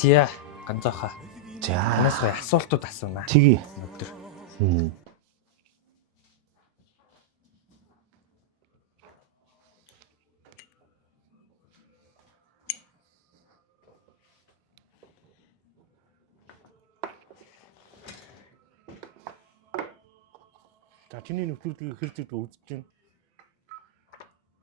Зя ганцааха. За. Танаас гоё асуултууд асуунаа. Тэгье. Өдөр. За чиний нөхцөлийг хэр зүг үзэж байна.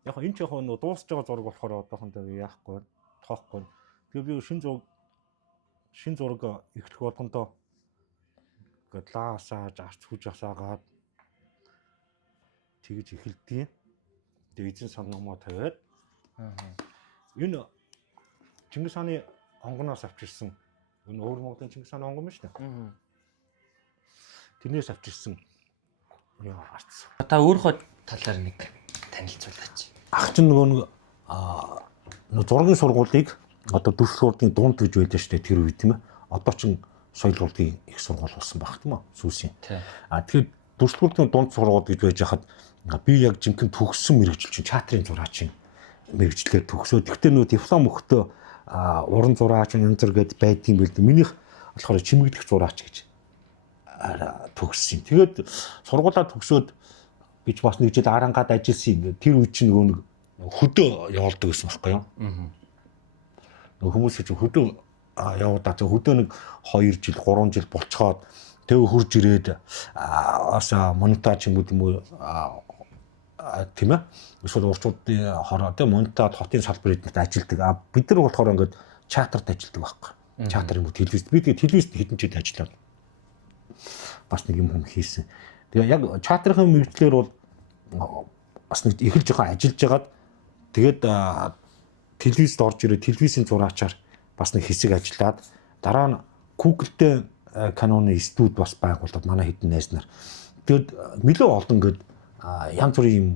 Яг энэ ч яг нөө дуусж байгаа зураг болохоор одоохондоо яахгүй тоохгүй. Тэгээ би шин зураг эхлэх болгондоо ингээд лаасааж арч хүж асаагаад тэгж эхэлдэг. Тэгээ эзэн сан номоо тавиад энэ Чингис хааны онгоноос авчирсан. Энэ өөр Монголын Чингис хааны онгон биш үү? Тэрнээс авчирсан. Яа арц. Та өөрийнхөө талаар нэг танилцуулаач. Ах чинь нөгөө зургийн сургуулийг одоо дүрс сургуулийн дунд гэж байдаг шүү дээ тэр үед тийм ээ. Одоо чинь соёл урлагийн их сургууль болсон баг тийм үү? Сүүсийн. Тэгэхээр дүрс сургуулийн дунд сургууль гэж байж хахад би яг жинхэнэ төгссөн мэрэгжил чинь театрын зураач юм. Мэрэгчлэр төгсөө. Тэгтээ нөгөө диплом өгөхдөө уран зураач янз бүр гэд байдсан байл. Минийх болохоор чимэглэх зураач гэж төгссөн. Тэгээд сургуулаа төгсөөд би ч бас нэг жил арангаад ажилласан. Тэр үе чинь нөгөө хөдөө явуулдаг гэсэн байхгүй юу? Нөгөө хүмүүс чинь хөдөө явуудаа. Хөдөө нэг 2 жил, 3 жил болцоход тэг хурж ирээд аса монтаж юм уу тийм ээ. Эсвэл урчуудын хороо тэг монтаж хотын салбар эднэрт ажилладаг. Бид нар болохоор ингээд чатарт ажилладаг байхгүй. Чатар юм уу телевизэд. Би тэгээ телевизэд хэдэн жил ажиллаад бас нэг юм хийсэн. Тэгээ яг чатрын мэрэгчлэр бол бас нэг их л жоохон ажиллаж байгаад тэгээд телевизэд орж ирээ телевизийн зураачаар бас нэг хэсэг ажиллаад дараа нь Google-тэй Canon-ы студ бас байгуулад манай хэдэн найз нар тэгээд нэлээд олон гээд янз бүрийн юм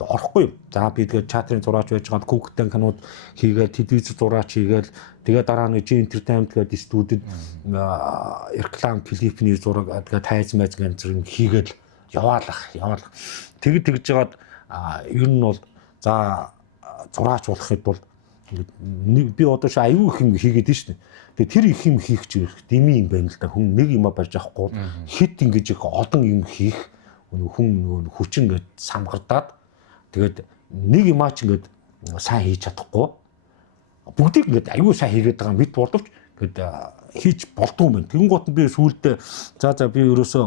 орохгүй. За би тэгээд чатрын зураач байж байгаа Google-тэй Canon-д хийгээл телевиз зураач хийгээл тэгээд дараа нь G Entertainment гэдэг студид реклам клипний зураг тэгээд тайз майз янз бүрийн хийгээл яваалах. Тэгж жагаад ер нь бол за зураач болохыг бол би одоо ч аюу их юм хийгээд байна шүү дээ. Тэгээ тэр их юм хийх чинь дими юм байна л да. Хүн нэг юм барьж авахгүй хит ингэж их олон юм хийх хүн хүчин ингээд самгардаад тэгээд нэг юмаа ч ингээд сайн хийж чадахгүй бүгдийг ингээд аюу сайн хийгээд байгаа мэд боловч ингээд хийж болдгоо юм байна. Тэгэн гот би сүүлдээ за би ерөөсөө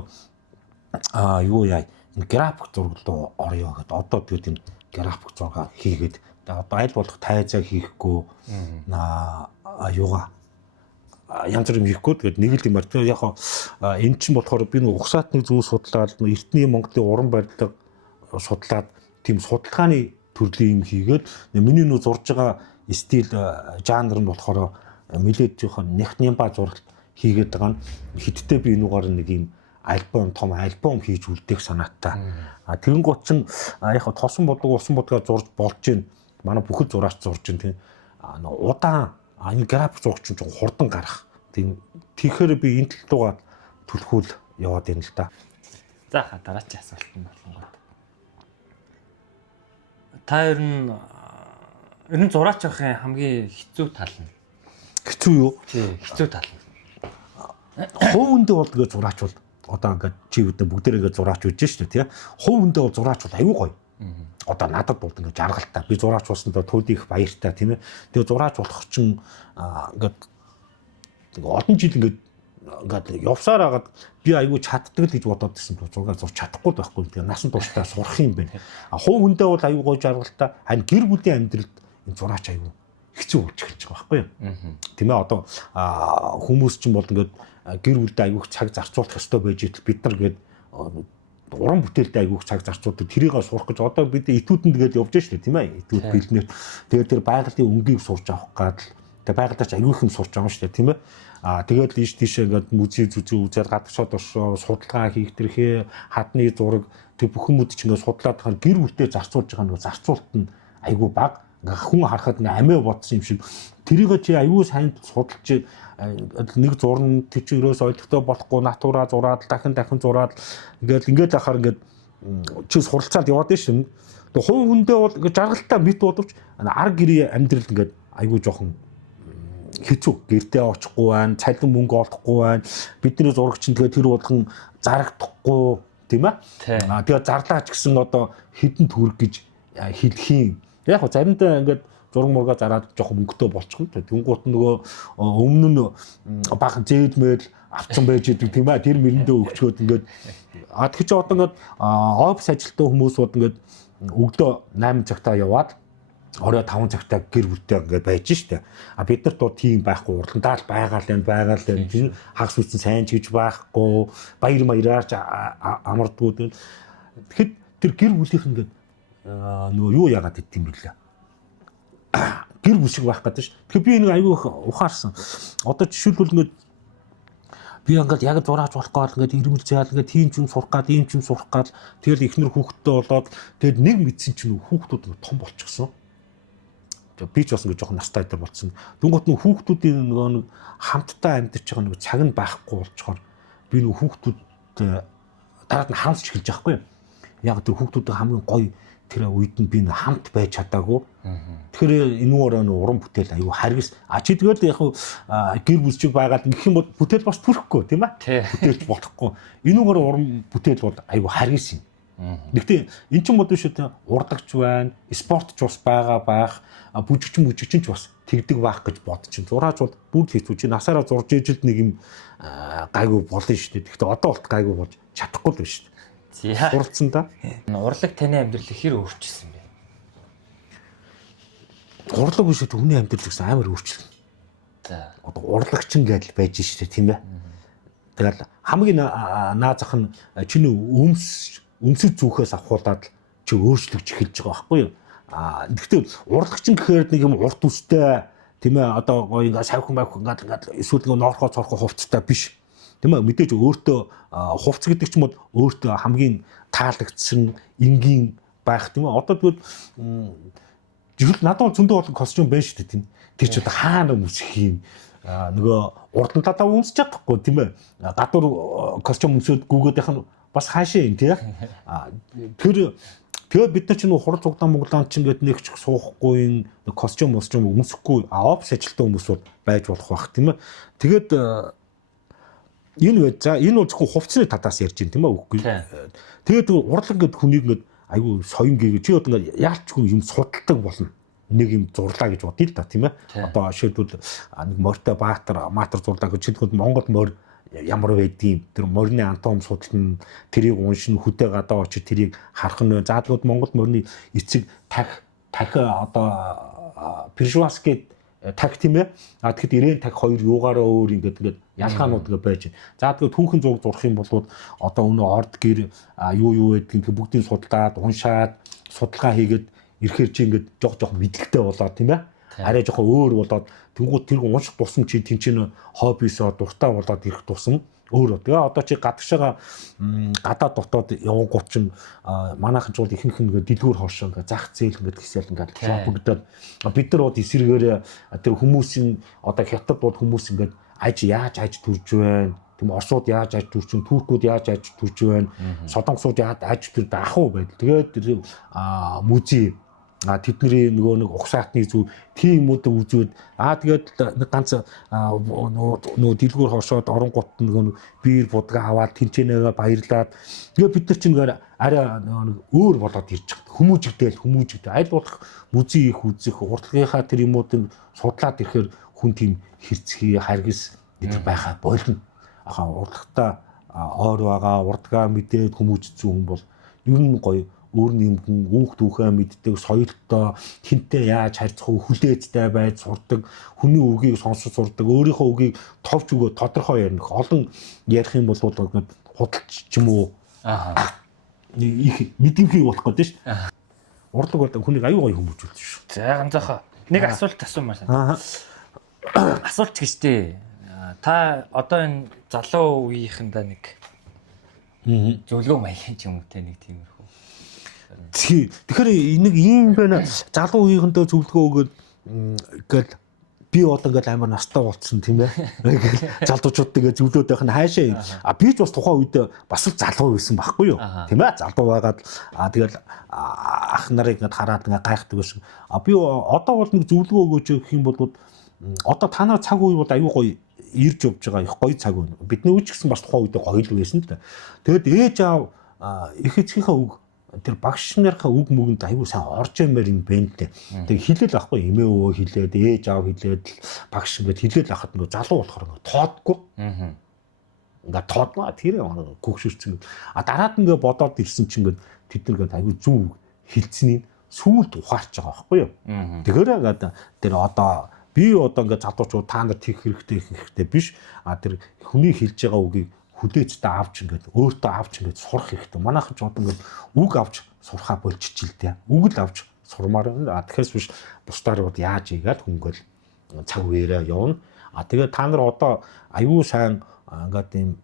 юу яа энэ график зураг руу орё гэд одоо би энэ график зураг хийгээд одоо аль болох тайзаа хийхгүй юугаа янз бүр юм хийхгүй тэгээд нэг л юм байна. Яг энэ чинь болохоор би нэг угсаатны зүй судлаад эртний Монголын уран барилга судлаад тийм судалгааны төрлийн юм хийгээд миний нөө зурж байгаа стил жанр нь болохоор нэлээд жоохон нехнямба зурагт хийгээд байгаа нь хиттэй би энүүгээр нэг юм том альбом хийж үлдээх санаатай. Тэгэн гот чинь яг тосон бодлого усан бодлогоо зурж болж гин манай бүхэл зураач зурж гин тийм удаан энэ график зурагч чинь хурдан гарах. Тэгэхээр би энэ талдуугаа түлхүүл яваад байна л да. За дараагийн асуулт нь болонгод. Та ер нь зураач авахын хамгийн хэцүү тал нь. Хэцүү юу? Тий, хэцүү тал нь. Хувьндээ бол тэгээ зураач бол одоо ингээд чи бид бүгдээрээ ингээд зураач үжиж шүү дээ тий. Хувьндээ бол зураач бол аюу гоё. Одоо надад бол ингээд жаргалтай. Би зураач болсондоо төд их баяртай тийм ээ. Тэгээ зураач болох чинь ингээд олон жил ингээд явсаар хагаад би аюу чаддаг л гэж бодоод байсан бол зураг зурч чадахгүй байхгүй. Тэгээ насан туршдаа сурах юм байна. Хувьндээ бол аюу гоё жаргалтай. Харин гэр бүлийн амьдралд энэ зураач аюу хэцүү болж эхэлж байгаа байхгүй юу? Тийм ээ одоо хүмүүс чинь бол ингээд гэр бүлдээ аюух цаг зарцуулах ёстой байж итэл бид нар гээд уран бүтээлдээ аюух цаг зарцуулдаг тэрийг сурах гэж одоо бид этүүдэнд тэгээд явж байна шүү дээ тийм ээ этүүд бэлнээр тэгээд тэр байгалийн өнгийг сурч авах гад тэгээд байгальдаач аюух юм сурч байгаа шүү дээ тийм ээ тэгээд ийш тийшээ ингээд музей үзээд гадагшаад оршоо судалгаа хийх тэрхээ хадны зураг тэр бүх юмуд ч ингээд судлаад байгаа гэр бүлдээ зарцуулж байгаа нөгөө зарцуулт нь аюу баг хүн харахад амиа бодсон юм шиг тэрийг чи аюу сайн судалж нэг зурн тийч өрөөс ойлгохтой болохгүй натура зураад дахин зураад ингээд ахаар ингээд чи суралцаад яваад байна шүү. Тэгээ хувь хүндээ бол жаргалтай мэд боловч арга гэрээ амьдрал ингээд аюу жоохон хэцүү. Гэртээ очихгүй байна, цалин мөнгө олохгүй байна. Бидний зурагч нь тэгээ тэр болгон зарагдахгүй тийм ээ. Тэгээ зарлаач гэсэн одоо хідэн төгрөг гэж хэлхийн. Яг хөө заримдаа ингээд зураг мурга зараад жоохон мөнгөтэй болчихно. Тэнгуут нөгөө өмнө нь баахан зээлмэл авцсан байж идэг тийм ээ. Тэр мэрэндээ өгчөөд ингээд тэгэхээр чи одоо ингээд офис ажилтны хүмүүс бод ингээд өглөө 8 цагтаа яваад орой 5 цагтаа гэр бүлтэй ингээд байж штэ. Бид нарт тоо тийм байхгүй уралдаа л байгаа л хагас үтсэн сайн ч гэж байхгүй баяр маяраач амардгүй. Тэгэхэд тэр гэр бүлийнх ингээд нөгөө юу яагаад гэдэг юм бэлээ. Гэр бүл шиг байх гэдэг ш. Тэгэхээр би нэг аюу ухаарсан. Одоо жишээлбэл ингээд би ингээд яг зураач болох гол ингээд ирмэл зээл ингээд тийм ч юм сурах гад ийм ч юм сурах гад тэгэл ихнэр хүүхдтэй болоод тэгэл нэг мэдсэн чинь хүүхдүүд том болчихсон. Би ч бас ингээд жоохон настай дээр болцсон. Дүнгот нэг хүүхдүүдийн нэг хамтдаа амьдарч байгаа нэг цаг нь байхгүй болчоор би нэг хүүхдүүд дараад нь харамсч эхэлж байгаа хгүй. Яг тэр хүүхдүүдийн хамгийн гоё тэр үед нь би хамт байж чадаагүй. Тэгэхээр энүүгээр уран бүтээл аюу харгас. Чи тэгээд яг гэр бүл шиг байгаад ингэх юм бол бүтээл бас төрөхгүй тийм ээ. Бүтээлч болохгүй. Энүүгээр уран бүтээл бол аюу харгас юм. Гэхдээ эн чинь бодсон шүү дээ. Урдагч байна, спортч бас байгаа байх, бүжигчин ч бас тэгдэг байх гэж бодчих. Зураач бол бүр хэцүү. Чи насаараа зурж ижил нэг юм гайгүй болно шүү дээ. Гэхдээ одоо болт гайгүй болж чадахгүй л байна шүү дээ. Уралцсан да. Урлаг таны амьдрал ихэр өөрчилсөн бэ? Урлаг биш хүний амьдрал гэсэн амар өөрчлөлт. За. Одоо урлагчин гэдэл байж штэ тийм ээ. Тэгэл хамгийн наад зах нь чиний өмсөж зүүхээс авахуулаад чи өөрчлөгч эхэлж байгаа байхгүй юу? Гэхдээ урлагчин гэхээр нэг юм урт үстэй тийм ээ одоо гоё ингээ савхан байвхан ингээд эсвэл нэг ноорхоо цорхоо хувцастай биш. Тийм ээ мэдээж өөртөө хувц гэдэг ч юм бол өөртөө хамгийн таалагдсан энгийн байх тийм ээ одоо тэгвэл жишээл надад зөндөө болон костюм байна шүү дээ тийм тэр ч одоо хаана өмсөх юм нөгөө урдан талаа өмсөж чадахгүй тийм ээ гадуур костюм өмсөд гүгөөдийнх нь бас хаашаа юм тийм тэр бид нар ч нэг хурал зугдаан Монголын ч ингээд нэг ч суухгүй костюм өмсөхгүй офис ажилтны хүмүүс бол байж болох байх тийм ээ тэгээд энэ байж за энэ бол зөвхөн хувцсны татаас ярьж байна тийм ээ үгүй. Тэгээд урлаг гэдэг хүнийг ингээд айгүй соён гээгээ чи одоо ингээд яалч хүн юм судалдаг болно. Нэг юм зурлаа гэж бодъё л та тийм ээ. Одоо шийдвэл нэг морьтой маатар зурлаа гэж хэлэхэд Монгол морь ямар байдгийг тэр морины антом судална тэрийг уншин хөдөө гадаа очиж тэрийг харах нь заадгууд Монгол морины эцэг тах одоо Пржевальский таг тийм ээ. Тэгэхэд ирээн таг хоёр юугаараа өөр ингээд ялгаанууд байж. За тэгээд түүхэн зураг зурх юм бол одоо өнөө орд гэр юу байдгийг бүгдийг судалгаад уншаад судалгаа хийгээд ирэхээр чи ингээд жоох мэдлэгтэй болоод тийм ээ. Арай жоох өөр болоод тэнгуут тэрг унших тусам чи тэнцэн хоббисоо дуртай болоод ирэх тусам өөр. Тэгээ одоо чи гадагшаага гадаад дотоод явгууд чинь манайхан ч бол ихэнх нь дэлгүүр хоошоо ингээд зах зээл ингээд гисэл ингээд шопгдод бид нар бод эсрэгээр тэр хүмүүсийн одоо хятад бол хүмүүс ингээд яаж төрж байна. Тэм орсууд яаж төрж байна, туркууд яаж төрж байна, солонгосууд яаж төрж ах уу байдал. Тэгээд тэр музей тэдний нөгөө нэг угсаатны зүг тийм юмудыг үзүүд тэгээд нэг ганц нөгөө дэлгүүр хошоод оронгууд нөгөө биер будгаа аваад тэнцэнээгээ баярлаад тэгээд бид нар чинь арай өөр болоод ирж байгаа. Хүмүүжигдэл аль болох музей их үзэх уртлагынхаа тэр юмуудыг судлаад ирэхээр хүн тийм хэрцгий харгас бид байхаа болно. Уртлагта ойр байгаа урдгаа мэдээд хүмүүжсэн хүн бол ер нь гоё өөр нэмгэн үүх түүхээ мэддэг соёлтой хинтээ яаж харьцах вэ хүлээцтэй байж сурдаг хүний үгийг сонсож сурдаг өөрийнхөө үгийг товч өгөө тодорхой ярих олон ярих юм бол худалч ч юм уу их мэдэмхий болох гэдэг шүү дээ. Урлаг бол хүнийг аюу гой хүмүүжүүлдэг шүү. За ганцхан нэг асуулт асуумаар санаа. Асуулт гэжтэй. Та одоо энэ залуу үеийнхэндээ нэг зөвлөгөө маягийн ч юм уу те нэг тиймэрхүү. Тэгэхээр нэг юм байна. Залуу үеийнхэндээ зөвлөгөө өгөөд ингээл би одоо ингээл амар настай болцсон тийм ээ. Залуучууд тэгээ зөвлөөд байх нь хаашаа. Би ч бас тухайн үед бас л залуу байсан байхгүй юу? Тийм ээ. Залуу байгаад тэгэл ах нарыг ингээд хараад ингээд гайхдаг байсан. Би одоо бол нэг зөвлөгөө өгөөч гэх юм бол одоо та нар цаг үе бол аюу гоё ирж явж байгаа их гоё цаг үе. Бидний үеч гэсэн бас тухайн үедээ гоё л байсан л да. Тэгэд ээж аав их эцгийнхээ үг тэр багш нарынхаа үг мөгөнд аюу сайн орж ямаар юм байна л дээ. Тэг хилээл ахгүй эмээ өвөө хилээд ээж аав хилээд багш ингээд хилээл ахад нөгөө залуу болохоор тоодгүй. Ингээд тоодмаа тэр гөгшөрцөн. Дараад ингээд бодоод ирсэн чинь ингээд тэд нэгээд аюу зүв хилцнийг сүүлд ухаарч байгаа байхгүй юу. Тэгэхээр ингээд тэр одоо би одоо ингээд залуучууд та нар тийх хэрэгтэй биш. Тэр хүний хэлж байгаа үгийг хүлээцтэй авч ингээд өөртөө авч ингээд сурах хэрэгтэй. Манайхан ч одоо ингээд үг авч сурахаа болчихж л дээ. Үг л авч сурмаар байна. Тэгэхээс биш бусдаар яаж ийгээд хөнгөл цаг үеэрээ явна. Тэгээд та нар одоо аюу сайн ингээд ийм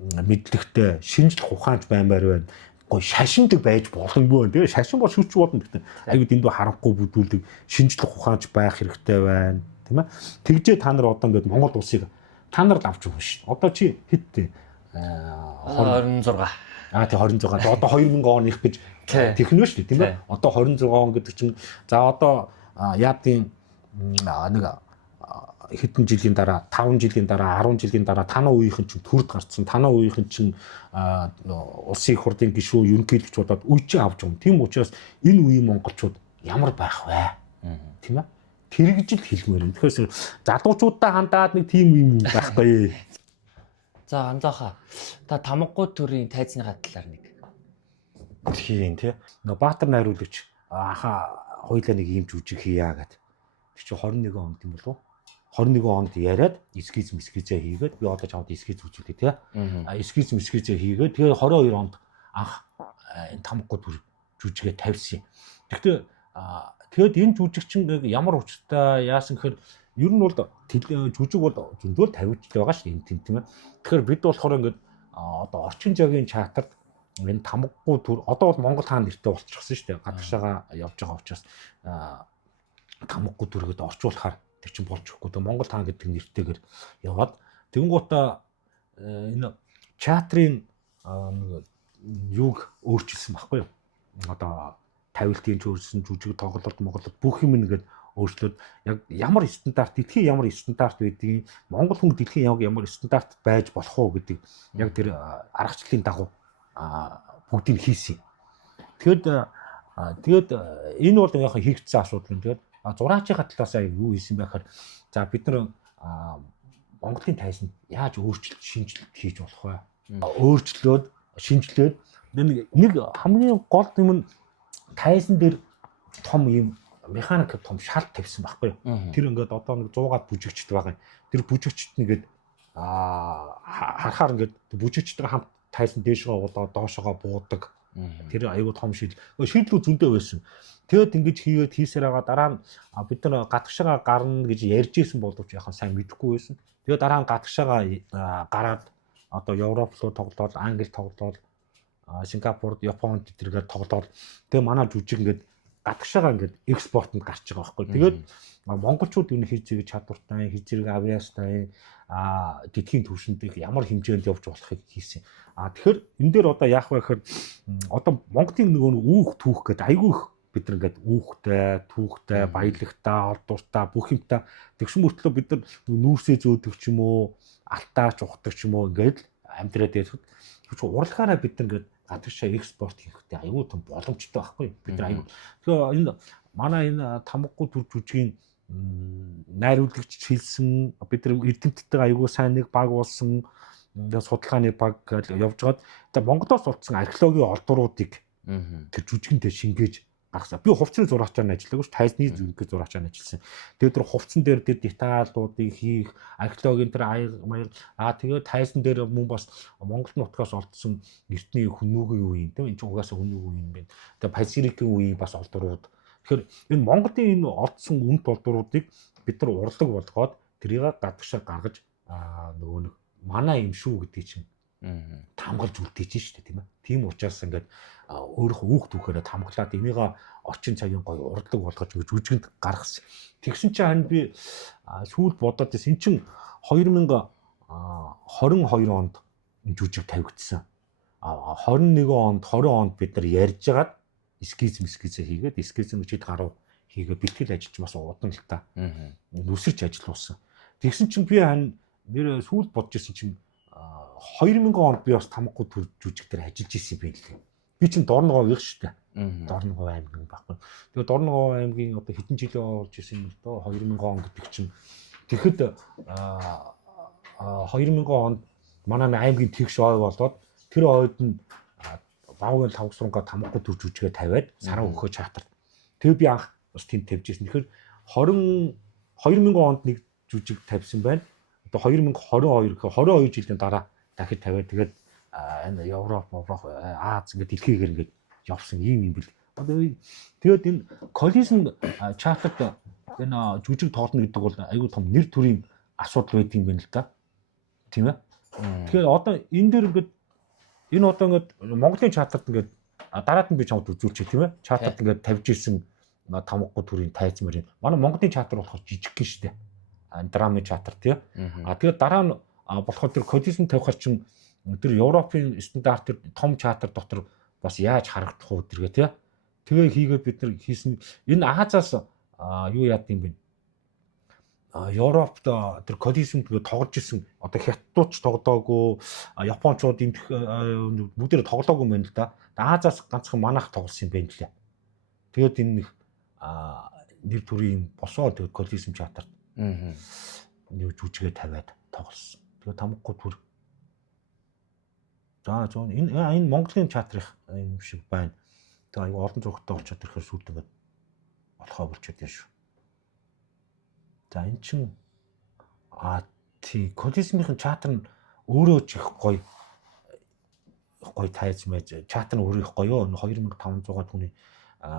мэдлэгтэй шинжлэх ухаанч баймаар байна. Гой шашиндаг байж боломгүй. Тэгээ шашин бол шүч болно гэхдээ аюу дэндүү харанхуй бүдүүлдэг шинжлэх ухаанч байх хэрэгтэй байна. Тийм ээ. Тэгжээ та нар одоо ингээд Монгол улсыг та нар л авч өгнө шүү. Одоо чи хиттэй 26. Тэг 26. Одоо 2000 он их гэж технөө шүү дээ, тийм ээ. Одоо 26 он гэдэг чинь за одоо яадын нэг хэдэн жилийн дараа, 5 жилийн дараа, 10 жилийн дараа танаа үеийнхэн чинь төрд гарцсан. Танаа үеийнхэн чинь улсын их хурлын гишүүн ерөнхийлөгч болоод үеч авч юм. Тийм учраас энэ үеийн монголчууд ямар байх вэ? Тийм ээ. Тэрэгж л хэлмээр. Тэгэхээр залуучуудаа хандаад нэг тийм юм байхгүй. За анзааха. Та тамгаггүй төрийн тайзныхаа талаар нэг хийн тий. Нөө Баатар найруулагч хоёлаа нэг юм жүжиг хийя гэд. Тэр чи 21 онд юм болов уу? 21 онд яриад эскиз хийгээд би одоо чамд эскиз үзүүлээ тий. Эскиз хийгээд тэгээ 22 онд анх энэ тамгаггүй төр жүжигээ тавьсан. Гэхдээ тэгэд энэ жүжиг чинь ямар учиртай яасан гэхээр ер нь бол жүжиг бол зөндөл тавьж байгаа шүү дээ тийм ээ. Тэгэхээр бид болохоор ингээд одоо орчин зайгийн чатарт энэ тамгаггүй төр одоо бол Монгол хаан нэртэй болчихсон шүү дээ. Гадагшаага явж байгаа учраас тамгаггүй төргээд орчуулахаар тэр чинь болж өгөхгүй. Тэгээ Монгол хаан гэдэг нэртэйгээр яваад тэгэнгуутаа энэ чатрын юуг өөрчилсөн байхгүй юу? Одоо тавилтын чөөрсөн жүжиг тоглолт Монголд бүх юм нэгээд өөрчлөөд яг ямар стандарт дэлхийн ямар стандарт байдгийг Монгол хүн дэлхийн ямар стандарт байж болох уу гэдэг яг тэр аргачлалын дагуу бүгдийг хийсэн. Тэгээд энэ бол яг хийгдсэн асуудал юм. Тэгээд зураачийн талаас юу хийсэн бэ гэхээр за бид нар Монголын тайзанд яаж өөрчлөлт шинжилт хийж болох вэ? Өөрчлөөд шинжилээд нэг хамгийн гол юм нь тайзан дээр том юм механик том шалт тавьсан байхгүй юу. Тэр ингээд одоо нэг 100-аад бүжигчд байгаа. Тэр бүжигчд нэгээд харахаар ингээд бүжигчдтэй хамт тайзан дээшгээ удаа доошоо буудаг. Тэр аюу том шийдлүүд зөндөө байсан. Тэгэд ингэж хийсээр байгаа дараа нь бид нар гадагшаага гарна гэж ярьж исэн боловч яхан сайн мэдэхгүй байсан. Тэгээд дараа нь гадагшаага гараад одоо Европ руу тоглоод, Англид тоглоод, Сингапурд, Японд тэргээр тоглоод тэгээ манай жүжиг ингээд гадагшаага ингээд экспортод гарч байгаа байхгүй. Тэгээд монголчууд энэ хийж ирэх чадвартай, хийж ирэх авиастай дэлхийн түвшинд ямар хэмжээнд явж болохыг хийсэн. Тэгэхээр энэ дээр одоо яах вэ гэхээр одоо Монголын нөгөө үүх түүх гэдэг айгүй их бид нар ингээд үүхтэй, түүхтэй, баялагтай, олдууртай бүх юмтай тэгшин мөртлөө бид нар нүүрсээ зөөдөг ч юм уу, алтаач ухдаг ч юм уу ингээд амьдраад ирэхэд урлагаараа бид нар ингээд гадагшаа экспорт хийхдээ аюу том боломжтой байхгүй бид нар аюу. Тэгэхээр энэ манай энэ тамгаггүй төр жүжигийн найруулагч хэлсэн бид нар эрдэмтдтэй аюу сайн нэг баг болсон судалгааны баг гэж явж байгаад за Монголоос олдсон археологийн олдуруудыг тэр жүжигэнтэй шингээж гаргасан. Би хувцсны зураачаар ажиллаагүй ш тайзны зүйнгээ зураачаар ажилласан. Тэгээд тэр хувцсан дээр тэр деталуудыг хийх археологийн тэр маяг тэгээд тайзан дээр мөн бас Монгол нутгаас олдсон эртний хүнүүгийн үеийн тийм энэ ч угаасаа хүнүүгийн үе юм байна. Тэгээд Пасирикийн үеийн бас олдурууд. Тэгэхээр энэ Монголын энэ олдсон үнэт олдуруудыг бид нар урлаг болгоод тэрийг гадагшаа гаргаж нөгөө нэг манай юм шүү гэдэг чинь тамгалж үлдээж штэ тийм ээ. Тийм учраас ингээд өөрийнхөө үүх түүхээрээ тамглаад энийг орчин цагийн гоё урлаг болгож жүжигэнд гаргасан. Тэгсэн чинь харин би сүүлд бодоод байсан. Эн чинь 2022 онд жүжиг тавигдсан. 21 онд 20 онд бид нар ярьж агаад эскиз хийгээд эскиз мөчид гарав хийгээ бэлтгэл ажиллаж бас удаан л та. Нүсэрч ажилласан. Тэгсэн чинь би нэр сүүл бодож ирсэн чинь 2000 онд би бас тамгагүй төр жүжиг дээр ажиллаж исэн юм байна лээ. Би чинь Дорногов их шүү дээ. Дорногов аймгийн байхгүй. Тэгээ Дорногов аймгийн одоо хэдэн жилийн болж исэн юм доо 2000 он гэдэг чинь тэгэхэд 2000 онд манай аймгийн тэгш ой болоод тэр ойд нь Багуун тавгсрангаа тамгагүй төр жүжигээ тавиад саран өхөө чатар. Тэгээ би анх бас тэнд тавьжсэн. Тэгэхээр 2000 онд нэг жүжиг тавьсан байна. Одоо 2022 жилийн дараа дахид тавиад тэгээд энэ Европ, Аз ингээд дэлхийгээр ингээд явсан юм бэл. Одоо тэгээд энэ коллизм чатарт энэ жүжиг тоолно гэдэг бол айгүй том нэр төрийн асуудал байдаг юм байна л да. Тийм ээ. Тэгэхээр одоо энэ дээр ингээд энэ одоо ингээд Монголын чатарт ингээд дараад нь би чамд үзүүлчих тийм ээ. Чатарт ингээд тавьж ирсэн тамгагүй төрийн тайзмаар юм. Манай Монголын чатар болохоор жижиг гин шүү дээ. Драмын чатар тийм. Тэгээд дараа нь болохоор тэр коллизм тавихаар чинь тэр Европын стандарт тэр том чатар дотор бас яаж харагдах уу тэргээ тийм. Тэгээ хийгээ бид нар хийсэн энэ Азаас юу яад юм бэ? Европт тэр коллизм тэгээ тоглож исэн одоо хятадууд ч тоглоогүй, японочууд энэ бүгдээ тоглоогүй юм байна л да. Азаас ганцхан манайх тоглосон юм байна лээ. Тэгээд энэ нэг нэр төрийн босоо тэгээд коллизм чатарт нэг жүжигээ тавиад тоглосон. Тэгээд тамгагүй төр. За энэ Монголын чатрын юм шиг байна. Тэгээд аюу олон зургтай болчиход ирэхээр сүйд ингээд болохоо болчиход яа шүү. За эн чин тий коллизмын чатар нь өөрөө ч их гоё тайз мэж чатар нь өөрөө их гоё 2500 түүний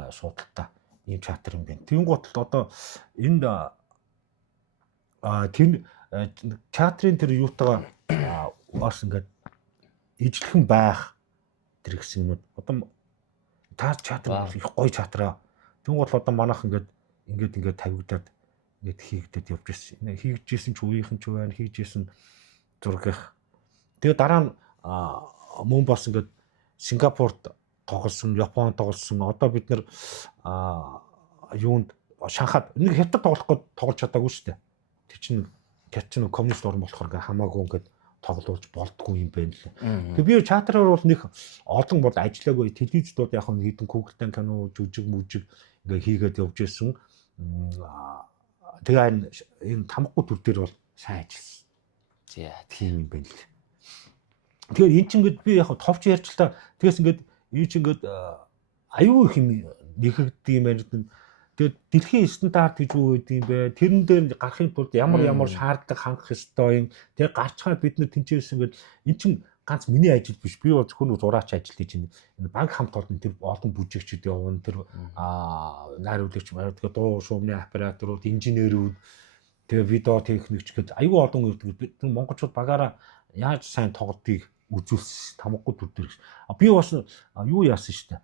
суудалтай ийм чатар юм байна. Тэнгуут л одоо энд тэр чатрын тэр юутайгаа бас ингээд ижлэхэн байх тэр гэсэн юм. Одоо та чатар их гоё чатраа. Тэнгуут л одоо манайх ингээд тавигдаад ингээд хийгдэд явж ирсэн. Хийгдчихсэн ч үеийнхэн ч байна, хийжсэн зургийнх. Тэгээ дараа нь мөн бас ингээд Сингапурт тоглосон, Японд тоглосон. Одоо бид нэр юунд Шанхайд нэг хятад тоглож чадаагүй шүү дээ. Тэр чинь коммунист орн болохоор ингээд хамаагүй ингээд тоглуулж болдгүй юм байна лээ. Тэгээ би чатраар бол нэг олон бол ажиллаагүй. Телевизд бол яг хэдэн Google-тэй кино, жүжиг, мүжиг ингээд хийгээд явж ирсэн. Тэгээ энэ тамгагүй төр дээр бол сайн ажилласан. За тийм юм байна л. Тэгэхээр эн чинь ингээд би яг товч ярьж л та тэгээс ингээд энэ чинь ингээд аюу их юм нэгэгддэг юм байна. Тэгээд дэлхийн стандарт гэж юу гэдэг юм бэ? Тэрэн дээр гарахын тулд ямар шаардлага хангах ёстой юм. Тэгээ гарчхаа бид нэр тэнцээс ингээд эн чинь ганц миний ажил биш. Би бол зөвхөн зураач ажил хийж байна. Энэ банк хамт олон тэр олон бүжигчд явна. Тэр найруулагч тэгээ дуу шуумны операторууд, инженерүүд, тэгээ видео техникч гэдэг аюу олон юм. Бид монголчууд багаараа яаж сайн тоглодгийг үзүүлсэн тамгагүй төр дээр. Би бас юу яасан шүү дээ.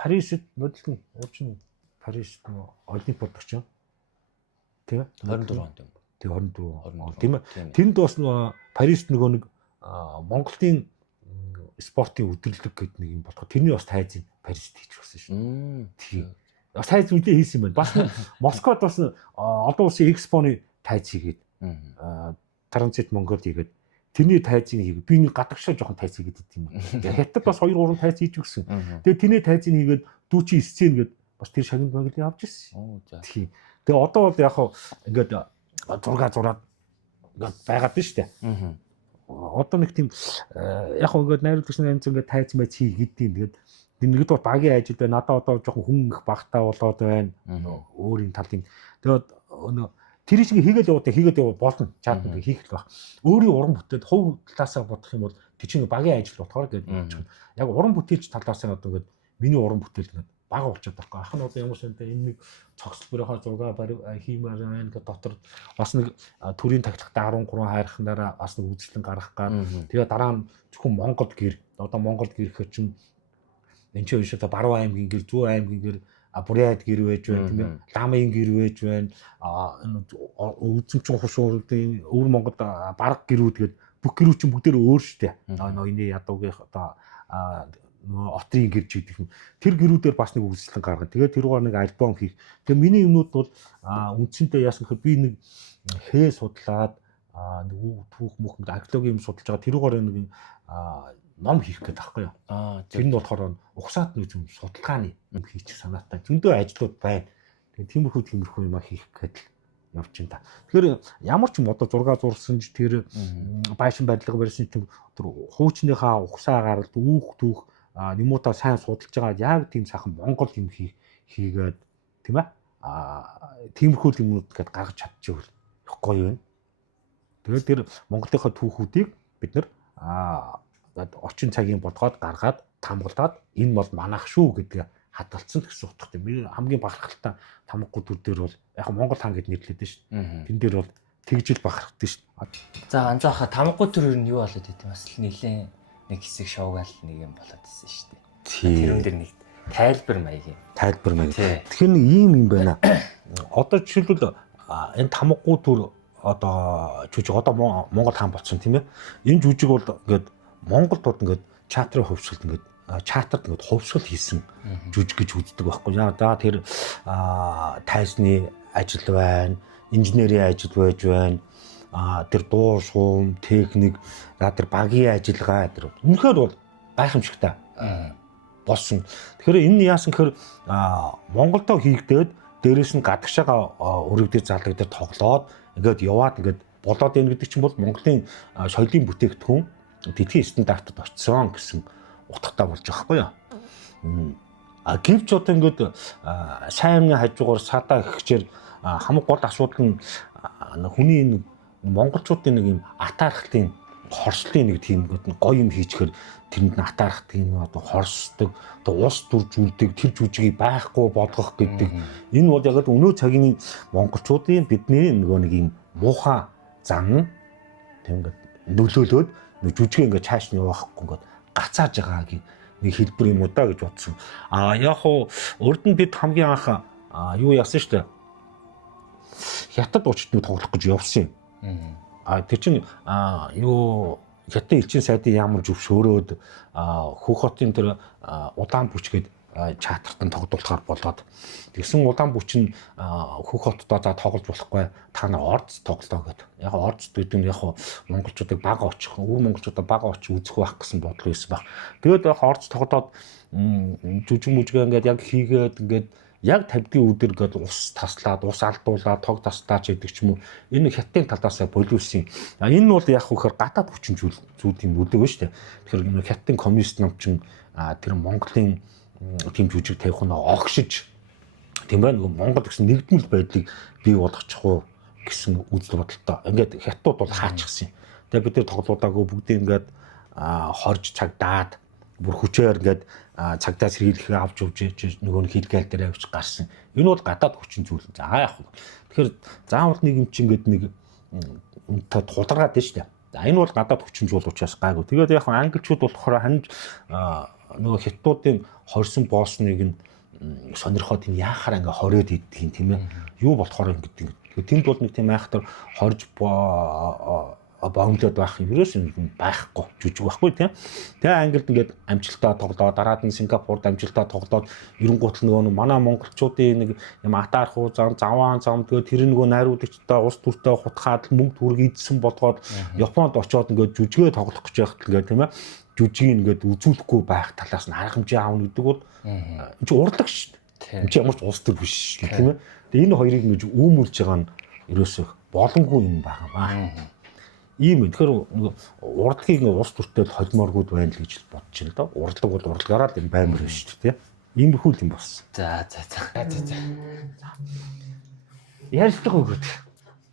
Парист модэлтэн уучин Парист олимпиад очив. Тэгээ 24 онд юм. Тэгээ 24 тийм ээ. Тэнд бас Парист нөгөө нэг Монголын спортын өдөрлөг гэдэг нэг юм болох. Тэрний бас тайзын Парист хийж өгсөн шүү. Тийм. Бас тайз үлээ хийсэн байна. Бас Москвад бас олон улсын экспоны тайз хийгээд транзит Монгол хийгээд тэрний тайзыг хийгээд би нэг гадагшаа жоохон тайз хийгээд идэв юм. Хятад бас 2 3 тайз хийж өгсөн. Тэгээ тэрний тайзыг хийгээд дүүчийн сцен гээд бас тэр шагнал баглыг авч ирсэн. Тийм. Тэгээ одоо бол яг ингээд зураад ингээд байгаад байна шүү дээ. Одоо нэг тийм яг ингээд найруулагч нар янз ингээд тайз мэд хийгээд тэгээд нэгд бол багийн ажил байна. Надад одоо жоохон хүн их багтаа болоод байна. Өөрийн талын. Тэгээд тэр шиг хийгээд яваа болно. Чат нэг хийх л баг. Өөрийн уран бүтээлд хувь талаасаа бодох юм бол тэр чинь багийн ажил болохоор гэдэг. Яг уран бүтээлч талаасаа одоо ингээд миний уран бүтээл ингээд бага болчиход байхгүй. Ах нь одоо ямар шантай энэ нэг цогцлборынхаа зураг хиймээр байна гэдэг дотор бас нэг төрийн тахилгатай 13 хайрханаараа бас нэг үзэсгэлэн гаргах гад. Тэгээ дараа нь зөвхөн Монголд гэр одоо Монголд гэрэх чинь энэ чинь өшөө Баруун аймгийн гэр, Зүүн аймгийн гэр, Буряд гэр байж байна тийм ээ. Ламын гэр байж байна. Үзэмчин хушууруудын өвөр Монголд бараг гэрүүд гээд бүх гэрүүд чинь бүгдээр өөр штэ. Энэ ядуугийн одоо отрын гэрж гэдэг юм. Тэр гэрүүдээр бас нэг үзэсгэлэн гаргана. Тэгээд тэрүүгээр нэг альбом хийх. Тэгээд миний юмнууд бол үндсэндээ яасан гэхээр би нэг хээ судлаад нэг түүх мөх археологи юм судалж байгаа. Тэрүүгээр нэг ном хийх гэдэг таахгүй юу. Тэр нь болохоор угсаат нэг юм судалгааны юм хийчих санаатай. Зөндөө ажлууд байна. Тэгээд тиймэрхүү юм хийх гэдэг явж байна та. Тэгэхээр ямар ч юм одоо зураг зурсан ч тэр байшин барилга барьсан ч тэр хуучныхаа угсаа гаралт түүх юмудаа сайн судалж байгаа яг тийм сайхан Монгол юм хийгээд тийм ээ тиймэрхүү юмнууд гээд гаргаж чадчихвал их гоё байна. Тэгээд тэр Монголынхаа түүхүүдийг бид нэр орчин цагийн бодгоод гаргаад тамгалаад энэ бол манайх шүү гэдгээ хадгалсан гэсэн утгатай. Би хамгийн бахархалтай тамгагүй төр дээр бол яг Монгол хаан гэд нэрлэдэг шүү дээ. Тэн дээр бол тэгжил бахархдаг шүү дээ. За анзааха тамгагүй төр юу нь юу болоод идэв бас л нэлээ нэг хэсэг шоугаал нэг юм болоод ирсэн шүү дээ. Тэрэн дээр нэг тайлбар маяг юм. Тэгэхээр нэг ийм юм байна. Одоо жишээлбэл энэ тамгагүй төр одоо жүжиг одоо Монгол хаан болсон тийм ээ. Энэ жүжиг бол ингээд Монголд бол ингээд чатрын хөвсгөлд ингээд чатарт ингээд хувьсгал хийсэн жүжиг гэж үздэг байхгүй. Яа за тэр тайсны ажил байна, инженерийн ажил байж байна. Тэр дуу шуум, техник, тэр багийн ажиллагаа тэр үнэхээр бол гайхамшигтай болсон. Тэгэхээр энэ яасан гэхээр Монголдо хийгдээд дээрээс нь гадагшаага өрөвдөр залдаг дээр тоглоод ингээд яваад ингээд болоод ийн гэдэг чинь бол Монголын соёлын бүтээгдэхүүн дэлхийн стандартад очсон гэсэн утгатай болж байгаа хгүй юу. Гэвч одоо ингээд сайн амны хажуугаар садаа гихчээр хамаг гол асуудал нь хүний монголчуудын нэг юм атаархлын хорслын нэг тийм гоё юм хийчихэр тэрэнд нь атаархдаг юм одоо хорсдог одоо ус дүржүүлдэг тэр жүжигийг байхгүй болгох гэдэг энэ бол яг өнөө цагийн монголчуудын бидний нөгөө нэг юм муухай зан тийм ингээд нөлөөлөөд жүжигээ ингээд чааш нь явахгүй ингээд гацааж байгаагийн нэг хэлбэр юм уу да гэж бодсон. Яг хуу урд нь бид хамгийн анх юу яасан шүү дээ. Хятад уучтнууд тоглох гэж явсан юм. Тэр чинь юу хятад элчин сайдын ямар зөвшөөрөөд Хөх хотын тэр удаан бүчгээд чатартан тогтоолохоор болоод тэгсэн удаан бүч нь Хөх хотдоо за тоглож болохгүй та нар орц тоглоо гэдэг. Яг орц гэдэг нь яг монголчуудыг бага очих, өвөр монголчуудаа бага очих үзэх байх гэсэн бодол байсан баг. Тэгээд яг орц тоглоод жүжиг мүжгээ ингээд яг хийгээд ингээд яг 50-ийн өдөр гээд ус таслаад, ус алдуулаад, тог таслаач гэдэг ч юм уу. Энэ хятадын талаас болиулсан. Энэ нь бол яг хөөхөр гадаад хүчин зүйл юм үлдэг шүү дээ. Тэгэхээр хятадын коммунист намчин тэр Монголын тийм жүжиг тавих нь огшиж тийм байх нөгөө Монгол гэсэн нэгдмэл байдлыг бий болгочих уу гэсэн үзэл бодолтой. Ингээд хятадууд бол хаачихсан юм. Тэгээ бид нэр тоглоудаагүй бүгдийг ингээд хорж цагдаад бүр хүчээр ингээд цагдаа сэргийлэхээ авч явж нөгөө хилгээл дээр авч гарсан. Энэ бол гадаад хүчин зүйл. За яг хөө. Тэгэхээр заавал нэг юм чинь ингээд нэг тулгаргаад байна шүү дээ. За энэ бол гадаад хүчин зүйл учраас гайгүй. Тэгээд яг англичууд болохоор ханд нөгөө хятадуудын хорсон боосныг нь сонирхоод энэ яахаар ингээ хориод идэх юм тийм ээ. Юу болохоор ингэдэг. Тэнд бол нэг тийм айхтар хорж боомлоод байх юм ерөөс юм байхгүй жүжиг байхгүй тийм. Тэгээ англид ингээд амжилтаа тоглоод дараад нь Сингапурд амжилтаа тоглоод эренгуутл нөгөө манай монголчуудын нэг юм атаархуу заваан зам тэгээ тэр нөгөө найруулагчтай ус дүртэй хутгаад мөнгө төгрөг идсэн болгоод Японд очоод ингээд жүжигээ тоглох гэж байхад ингээд тийм ээ. Жүжигийг ингээд үзүүлэхгүй байх талаас нь арга хэмжээ аавна гэдэг бол энэ чинь урлаг шүү дээ. Энэ чинь ямар ч улс төр биш шүү дээ тийм ээ. Тэгээ энэ хоёрыг нэг үүмүүлж байгаа нь ерөөсөө боломгүй юм байна. Ийм тэгэхээр урдлагыг нэг ус төртөд холимооргууд байна л гэж бодож байна да. Урлаг бол урлагаараа л юм баймар байна шүү дээ. Иймэрхүү юм болсон. За. Ярьж байгаа үг үү?